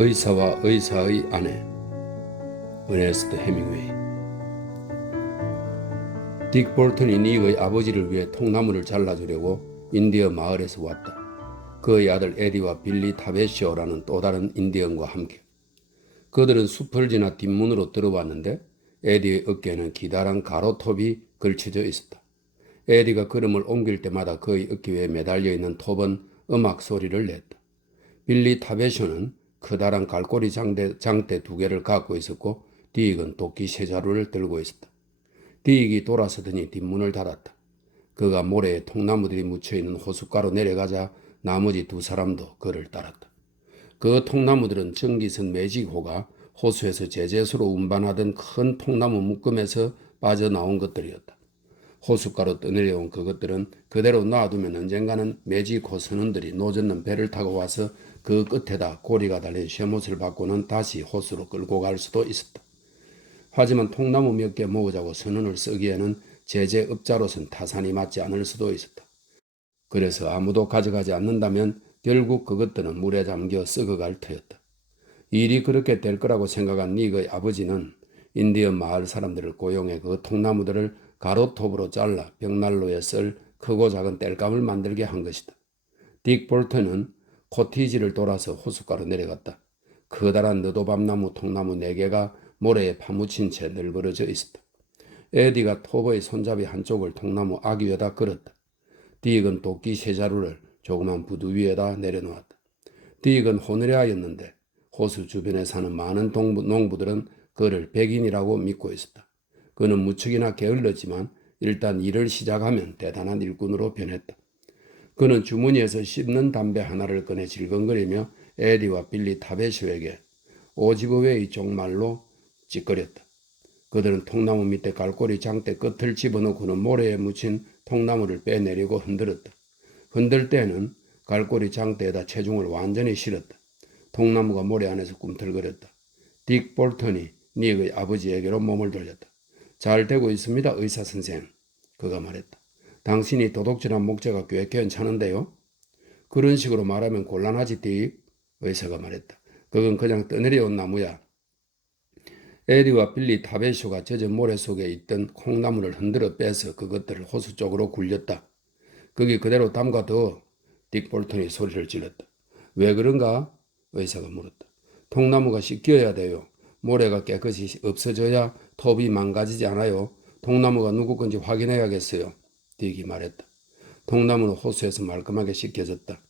의사와 의사의 아내 어네스트 해밍웨이. 딕 볼턴이 닉의 아버지를 위해 통나무를 잘라주려고 인디언 마을에서 왔다. 그의 아들 에디와 빌리 타베시오라는 또 다른 인디언과 함께. 그들은 숲을 지나 뒷문으로 들어왔는데 에디의 어깨에는 기다란 가로톱이 걸쳐져 있었다. 에디가 걸음을 옮길 때마다 그의 어깨 위에 매달려 있는 톱은 음악 소리를 냈다. 빌리 타베시오는 커다란 갈고리 장대 두 개를 갖고 있었고 딕은 도끼 세 자루를 들고 있었다. 딕이 돌아서더니 뒷문을 닫았다. 그가 모래에 통나무들이 묻혀있는 호숫가로 내려가자 나머지 두 사람도 그를 따랐다. 그 통나무들은 전기선 매직호가 호수에서 제재소로 운반하던 큰 통나무 묶음에서 빠져나온 것들이었다. 호숫가로 떠내려온 그것들은 그대로 놔두면 언젠가는 매직호 선원들이 노젓는 배를 타고 와서 그 끝에다 고리가 달린 쇠못을 받고는 다시 호수로 끌고 갈 수도 있었다. 하지만 통나무 몇 개 모으자고 선원을 쓰기에는 제재업자로선 타산이 맞지 않을 수도 있었다. 그래서 아무도 가져가지 않는다면 결국 그것들은 물에 잠겨 썩어갈 터였다. 일이 그렇게 될 거라고 생각한 닉의 아버지는 인디언 마을 사람들을 고용해 그 통나무들을 가로톱으로 잘라 벽난로에 쓸 크고 작은 땔감을 만들게 한 것이다. 딕 볼턴은 코티지를 돌아서 호숫가로 내려갔다. 커다란 느도밤나무 통나무 4개가 모래에 파묻힌 채 널브러져 있었다. 에디가 톱의 손잡이 한쪽을 통나무 아기 위에다 걸었다. 딕은 도끼 세 자루를 조그만 부두 위에다 내려놓았다. 딕은 호느레하였는데 호수 주변에 사는 많은 농부들은 그를 백인이라고 믿고 있었다. 그는 무척이나 게을렀지만 일단 일을 시작하면 대단한 일꾼으로 변했다. 그는 주머니에서 씹는 담배 하나를 꺼내 질겅거리며 에디와 빌리 타베시오에게 오지브웨이 쪽말로 찌꺼렸다. 그들은 통나무 밑에 갈고리 장대 끝을 집어넣고는 모래에 묻힌 통나무를 빼내리고 흔들었다. 흔들 때에는 갈고리 장대에다 체중을 완전히 실었다. 통나무가 모래 안에서 꿈틀거렸다. 딕 볼턴이 닉의 아버지에게로 몸을 돌렸다. 잘 되고 있습니다, 의사 선생. 그가 말했다. 당신이 도둑질한 목재가 꽤 괜찮은데요? 그런 식으로 말하면 곤란하지, 딕. 의사가 말했다. 그건 그냥 떠내려온 나무야. 에디와 빌리 타베쇼가 젖은 모래 속에 있던 콩나물을 흔들어 빼서 그것들을 호수 쪽으로 굴렸다. 거기 그대로 담가둬. 딕 볼턴이 소리를 질렀다. 왜 그런가? 의사가 물었다. 통나무가 씻겨야 돼요. 모래가 깨끗이 없어져야 톱이 망가지지 않아요. 통나무가 누구 건지 확인해야겠어요. 딕이 말했다. 통나무는 호수에서 말끔하게 씻겨졌다.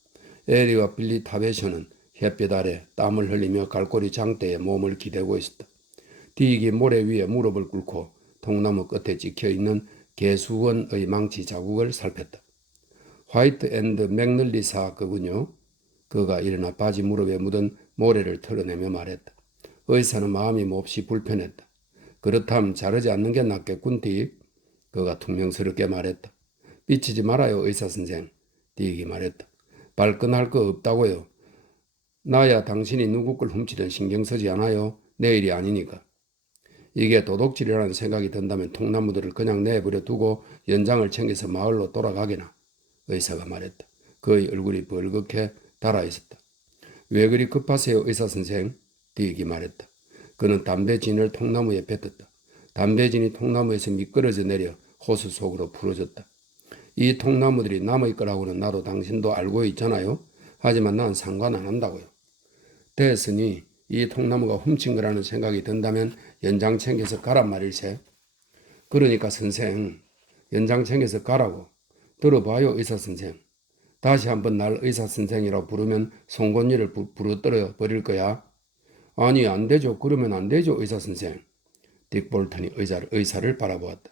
에리와 빌리 타베쇼는 햇빛 아래 땀을 흘리며 갈고리 장대에 몸을 기대고 있었다. 딕이 모래 위에 무릎을 꿇고 통나무 끝에 찍혀있는 개수원의 망치 자국을 살폈다. 화이트 앤드 맥널리사 그군요. 그가 일어나 바지 무릎에 묻은 모래를 털어내며 말했다. 의사는 마음이 몹시 불편했다. 그렇다면 자르지 않는 게 낫겠군, 딕. 그가 퉁명스럽게 말했다. 삐치지 말아요, 의사 선생. 딕이 말했다. 발끈할 거 없다고요. 나야 당신이 누구 걸 훔치든 신경 쓰지 않아요. 내 일이 아니니까. 이게 도둑질이라는 생각이 든다면 통나무들을 그냥 내버려 두고 연장을 챙겨서 마을로 돌아가게나. 의사가 말했다. 그의 얼굴이 벌겋게 달아있었다. 왜 그리 급하세요, 의사 선생? 딕이 말했다. 그는 담배진을 통나무에 뱉었다. 담배진이 통나무에서 미끄러져 내려 호수 속으로 풀어졌다. 이 통나무들이 남의 거라고는 나도 당신도 알고 있잖아요. 하지만 난 상관 안 한다고요. 됐으니 이 통나무가 훔친 거라는 생각이 든다면 연장 챙겨서 가란 말일세. 그러니까 선생, 연장 챙겨서 가라고. 들어봐요, 의사 선생. 다시 한번 날 의사 선생이라고 부르면 송곳니를 부러뜨려 버릴 거야. 아니, 안 되죠. 그러면 안 되죠, 의사 선생. 딕 볼턴이 의사를 바라보았다.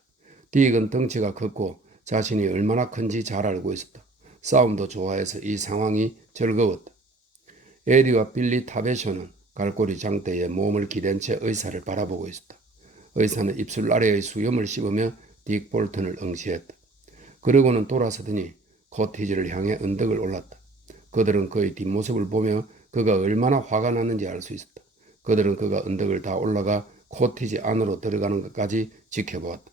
딕은 덩치가 컸고 자신이 얼마나 큰지 잘 알고 있었다. 싸움도 좋아해서 이 상황이 즐거웠다. 에디와 빌리 타베쇼는 갈고리 장대에 몸을 기댄 채 의사를 바라보고 있었다. 의사는 입술 아래의 수염을 씹으며 딕 볼턴을 응시했다. 그러고는 돌아서더니 코티지를 향해 언덕을 올랐다. 그들은 그의 뒷모습을 보며 그가 얼마나 화가 났는지 알 수 있었다. 그들은 그가 언덕을 다 올라가 코티지 안으로 들어가는 것까지 지켜보았다.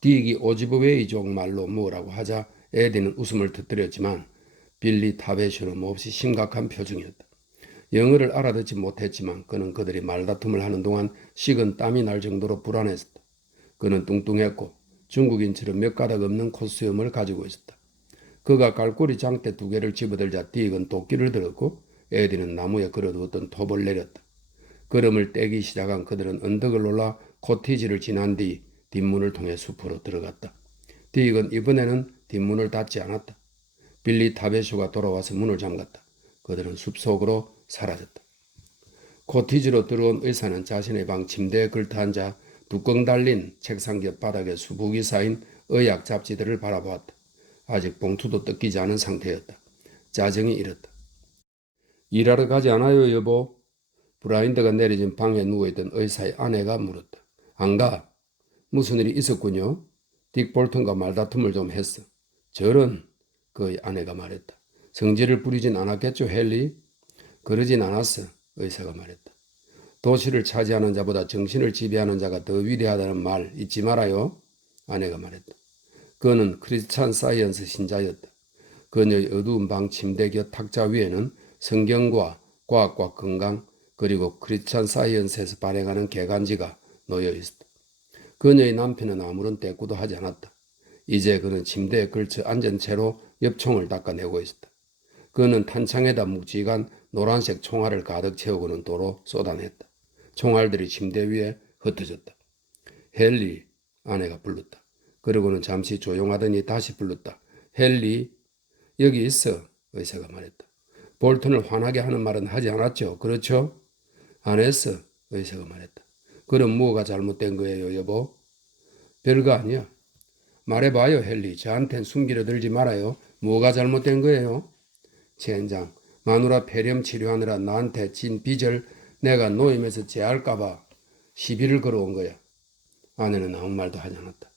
딕이 오지브웨이족 말로 뭐라고 하자 에디는 웃음을 터뜨렸지만 빌리 타베쇼는 몹시 심각한 표정이었다. 영어를 알아듣지 못했지만 그는 그들이 말다툼을 하는 동안 식은 땀이 날 정도로 불안했었다. 그는 뚱뚱했고 중국인처럼 몇 가닥 없는 콧수염을 가지고 있었다. 그가 갈고리 장대 2개를 집어들자 딕은 도끼를 들었고 에디는 나무에 걸어두었던 톱을 내렸다. 걸음을 떼기 시작한 그들은 언덕을 올라 코티지를 지난 뒤 뒷문을 통해 숲으로 들어갔다. 딕은 이번에는 뒷문을 닫지 않았다. 빌리 타베쇼가 돌아와서 문을 잠갔다. 그들은 숲속으로 사라졌다. 코티지로 들어온 의사는 자신의 방 침대에 걸터앉아 뚜껑 달린 책상 곁 바닥에 수북이 쌓인 의학 잡지들을 바라보았다. 아직 봉투도 뜯기지 않은 상태였다. 짜증이 일었다. 일하러 가지 않아요, 여보? 브라인드가 내려진 방에 누워있던 의사의 아내가 물었다. 안 가. 무슨 일이 있었군요. 딕 볼턴과 말다툼을 좀 했어. 저런, 그의 아내가 말했다. 성질을 부리진 않았겠죠, 헨리? 그러진 않았어, 의사가 말했다. 도시를 차지하는 자보다 정신을 지배하는 자가 더 위대하다는 말 잊지 말아요, 아내가 말했다. 그는 크리스찬 사이언스 신자였다. 그녀의 어두운 방 침대 곁 탁자 위에는 성경과 과학과 건강 그리고 크리스찬 사이언스에서 발행하는 개간지가 놓여 있었다. 그녀의 남편은 아무런 대꾸도 하지 않았다. 이제 그는 침대에 걸쳐 앉은 채로 엽총을 닦아내고 있었다. 그는 탄창에다 묵직한 노란색 총알을 가득 채우고는 도로 쏟아냈다. 총알들이 침대 위에 흩어졌다. 헨리, 아내가 불렀다. 그러고는 잠시 조용하더니 다시 불렀다. 헨리, 여기 있어, 의사가 말했다. 볼턴을 화나게 하는 말은 하지 않았죠, 그렇죠? 안 했어, 의사가 말했다. 그럼 뭐가 잘못된 거예요, 여보? 별거 아니야. 말해봐요, 헨리. 저한텐 숨기려 들지 말아요. 뭐가 잘못된 거예요? 젠장, 마누라 폐렴 치료하느라 나한테 진 빚을 내가 노임에서 제할까봐 시비를 걸어온 거야. 아내는 아무 말도 하지 않았다.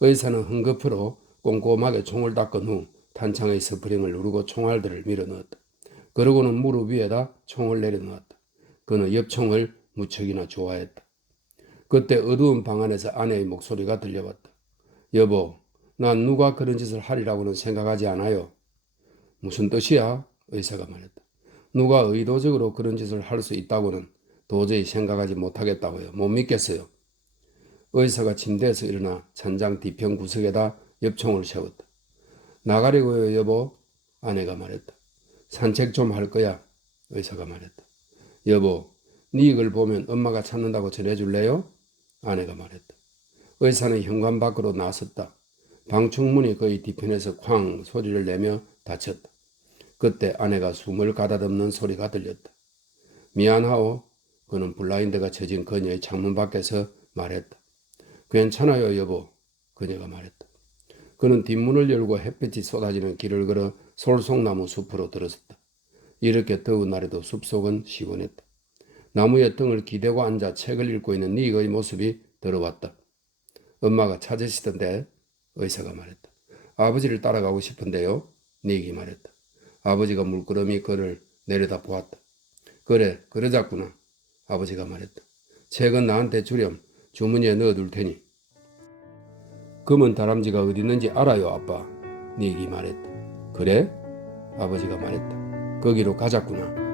의사는 흥급으로 꼼꼼하게 총을 닦은 후 탄창의 스프링을 누르고 총알들을 밀어넣었다. 그러고는 무릎 위에다 총을 내려놓았다. 그는 엽총을 무척이나 좋아했다. 그때 어두운 방 안에서 아내의 목소리가 들려왔다. 여보, 난 누가 그런 짓을 하리라고는 생각하지 않아요. 무슨 뜻이야? 의사가 말했다. 누가 의도적으로 그런 짓을 할 수 있다고는 도저히 생각하지 못하겠다고요. 못 믿겠어요. 의사가 침대에서 일어나 찬장 뒤편 구석에다 엽총을 세웠다. 나가려고요, 여보? 아내가 말했다. 산책 좀 할 거야. 의사가 말했다. 여보, 네 이걸 보면 엄마가 찾는다고 전해줄래요? 아내가 말했다. 의사는 현관 밖으로 나섰다. 방충문이 그의 뒤편에서 쾅 소리를 내며 닫혔다. 그때 아내가 숨을 가다듬는 소리가 들렸다. 미안하오. 그는 블라인드가 쳐진 그녀의 창문 밖에서 말했다. 괜찮아요, 여보. 그녀가 말했다. 그는 뒷문을 열고 햇빛이 쏟아지는 길을 걸어 솔송나무 숲으로 들어섰다. 이렇게 더운 날에도 숲속은 시원했다. 나무에 등을 기대고 앉아 책을 읽고 있는 닉의 모습이 들어왔다. 엄마가 찾으시던데, 의사가 말했다. 아버지를 따라가고 싶은데요, 닉이 말했다. 아버지가 물끄러미 그를 내려다 보았다. 그래, 그러자꾸나, 아버지가 말했다. 책은 나한테 주렴. 주머니에 넣어둘 테니. 검은 다람쥐가 어디 있는지 알아요, 아빠. 닉이 말했다. 그래? 아버지가 말했다. 거기로 가자꾸나.